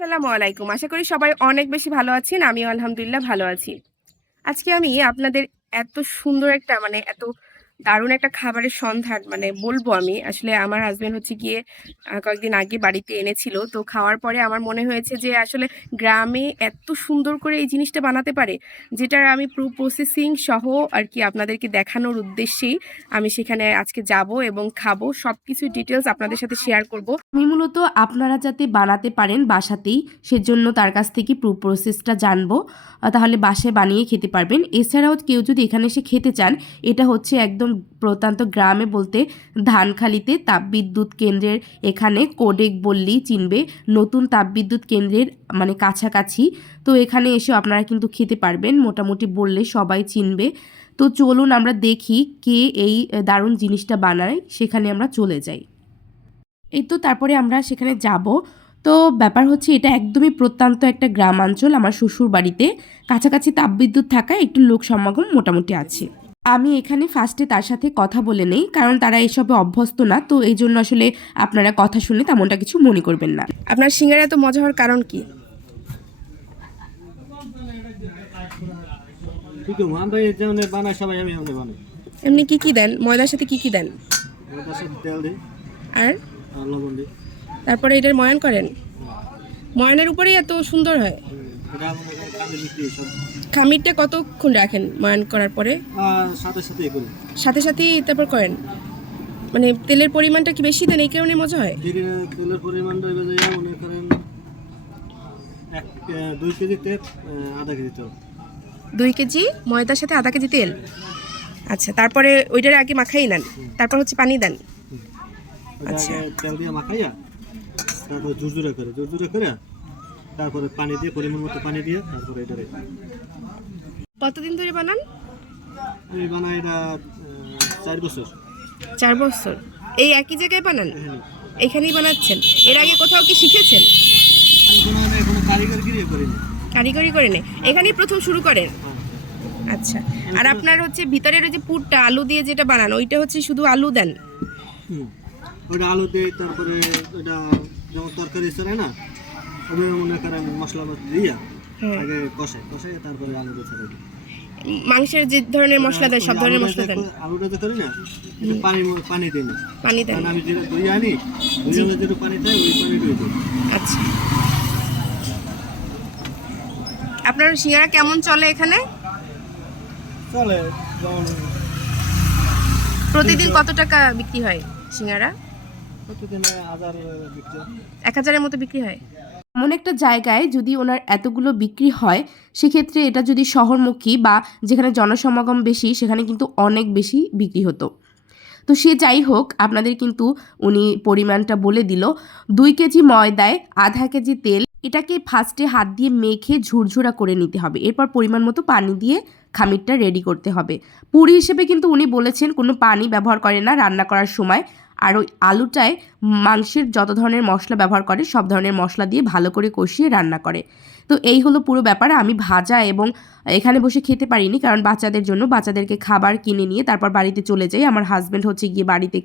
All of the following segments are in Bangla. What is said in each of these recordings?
আসসালামু আলাইকুম। আশা করি সবাই অনেক বেশি ভালো আছেন। আমিও আলহামদুলিল্লাহ ভালো আছি। আজকে আমি আপনাদের এত সুন্দর একটা মানে এত দারুণ একটা খাবারের সন্ধান মানে বলব আমি। আসলে আমার হাজবেন্ড হচ্ছে গিয়ে কয়েকদিন আগে বাড়িতে এনেছিল। তো খাওয়ার পরে আমার মনে হয়েছে যে আসলে গ্রামে এত সুন্দর করে এই জিনিসটা বানাতে পারে, যেটার আমি প্রু প্রসেসিং সহ আর কি আপনাদেরকে দেখানোর উদ্দেশ্যেই আমি সেখানে আজকে যাব এবং খাব। সব কিছু ডিটেলস আপনাদের সাথে শেয়ার করব। আমি মূলত আপনারা যাতে বানাতে পারেন বাসাতেই, সেজন্য তার কাছ থেকে প্রু প্রসেসটা জানব। তাহলে বাসায় বানিয়ে খেতে পারবেন। এছাড়াও কেউ যদি এখানে এসে খেতে চান, এটা হচ্ছে একদম প্রত্যন্ত গ্রামে বলতে ধানখালিতে তাপবিদ্যুৎ কেন্দ্রের এখানে কোডেক বললেই চিনবে, নতুন তাপবিদ্যুৎ কেন্দ্রের মানে কাছাকাছি। তো এখানে এসে আপনারা কিন্তু খেতে পারবেন, মোটামুটি বললে সবাই চিনবে। তো চলুন আমরা দেখি কে এই দারুণ জিনিসটা বানায়, সেখানে আমরা চলে যাই। এই তো তারপরে আমরা সেখানে যাব। তো ব্যাপার হচ্ছে এটা একদমই প্রত্যন্ত একটা গ্রামাঞ্চল, আমার শ্বশুর বাড়িতে কাছাকাছি তাপবিদ্যুৎ থাকায় একটু লোক সমাগম মোটামুটি আছে। আমি এখানে ফার্স্টে তার সাথে কথা বলে নেই কারণ তারা এসবে অভ্যস্ত না তো এই জন্য আসলে আপনারা কথা শুনে তেমনটা কিছু মনে করবেন না। আপনার সিঙ্গারা এত মজা হওয়ার কারণ কি? এমনি বানাই। এমনি কি কি দেন? ময়দার সাথে কি কি দেন? আর? তারপরে এটার ময়ন করেন? ময়নের উপরেই এত সুন্দর হয়? কাজে খামিরটা কতক্ষণ রাখেন ময়ান করার পরে? সাথে সাথে সাথে সাথেই তারপর করেন? মানে তেলের পরিমাণটা কি বেশি দেন? এই কারণে মজা হয়? তেলের পরিমাণটা মনে করেন এক দুই কেজিতে আহ, আধা কেজি তেল দুই কেজি ময়দার সাথে আধা কেজি তেল? আচ্ছা তারপরে ওইটার আগে মাখাই নেন। তারপর হচ্ছে পানি দেন। আচ্ছা। তেল দিয়ে মাখাইয়া তারপরে জুরজুরা করে। জুরজুরা করে তারপরে পানি দিয়ে পরিমাণ মতো পানি দিয়ে তারপরে এটা কতদিন ধরে বানান? আমি বানাই এটা চার বছর। চার বছর। এই একই জায়গায় বানান? এখানে। এখানেই বানাচ্ছেন? এর আগে কোথাও কি শিখেছেন? কারিগরি করে নে এখানেই প্রথম শুরু করেন? হ্যাঁ। আচ্ছা। আর আপনার হচ্ছে ভিতরের ওই যে পুরটা আলু দিয়ে যেটা বানান ওইটা হচ্ছে শুধু আলু দেন। ওটা আলু দিয়ে তারপরে ওটা যেমন তরকারি চলে না ওটা মনে করেন মশলা মশলা দিয়া আগে কষাই কষাই তারপরে আলু দিয়ে ছেড়ে দিই। মাংসের যে ধরনের মশলা দেয় সব ধরনের মশলা দেন? আলুটা যে করি না পানি পানি দিই না। পানি দেন। আমি যেটা ধুই আনি ধুয়ে যেটু পানি দেয় ওই পানি দিই। আচ্ছা। আপনার সিঙ্গারা কেমন চলে এখানে? চলে প্রতিদিন কত টাকা বিক্রি হয় সিঙ্গারা? প্রতিদিনে হাজার বিক্রি এক হাজারের মতো বিক্রি হয়? এমন একটা জায়গায় যদি ওনার এতগুলো বিক্রি হয়, সেক্ষেত্রে এটা যদি শহরমুখী বা যেখানে জনসমাগম বেশি, সেখানে কিন্তু অনেক বেশি বিক্রি হতো। তো সে যাই হোক, আপনাদের কিন্তু উনি পরিমাণটা বলে দিল। দুই কেজি ময়দায় আধা কেজি তেল, এটাকে ফার্স্টে হাত দিয়ে মেখে ঝুরঝুরা করে নিতে হবে। এরপর পরিমাণ মতো পানি দিয়ে খামিরটা রেডি করতে হবে। পুরি হিসেবে কিন্তু উনি বলেছেন, কোনো পানি ব্যবহার করে না রান্না করার সময়। আর ওই আলুটায় মাংসের যত ধরনের মশলা ব্যবহার করে সব ধরনের মশলা দিয়ে ভালো করে কষিয়ে রান্না করে। তো এই হলো পুরো ব্যাপার। আমি ভাজা এবং এখানে বসে খেতে পারিনি কারণ বাচ্চাদের জন্য। বাচ্চাদেরকে খাবার কিনে নিয়ে তারপর বাড়িতে চলে যাই। আমার হাজব্যান্ড হচ্ছে গিয়ে বাড়িতে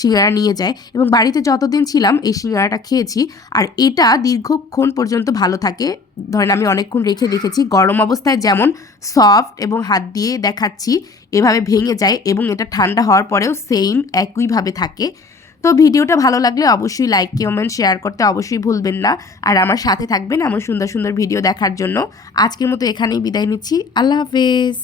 সিঙ্গারা নিয়ে যায় এবং বাড়িতে যতদিন ছিলাম এই সিঙ্গারাটা খেয়েছি। আর এটা দীর্ঘক্ষণ পর্যন্ত ভালো থাকে। ধরেন আমি অনেকক্ষণ রেখে দেখেছি। গরম অবস্থায় যেমন সফট এবং হাত দিয়ে দেখাচ্ছি, এভাবে ভেঙে যায় এবং এটা ঠান্ডা হওয়ার পরেও সেম একইভাবে থাকে। তো ভিডিওটা ভালো লাগলে অবশ্যই লাইক কমেন্ট শেয়ার করতে অবশ্যই ভুলবেন না। আর আমার সাথে থাকবেন আমার সুন্দর সুন্দর ভিডিও দেখার জন্য। আজকের মতো এখানেই বিদায় নিচ্ছি। আল্লাহ হাফেজ।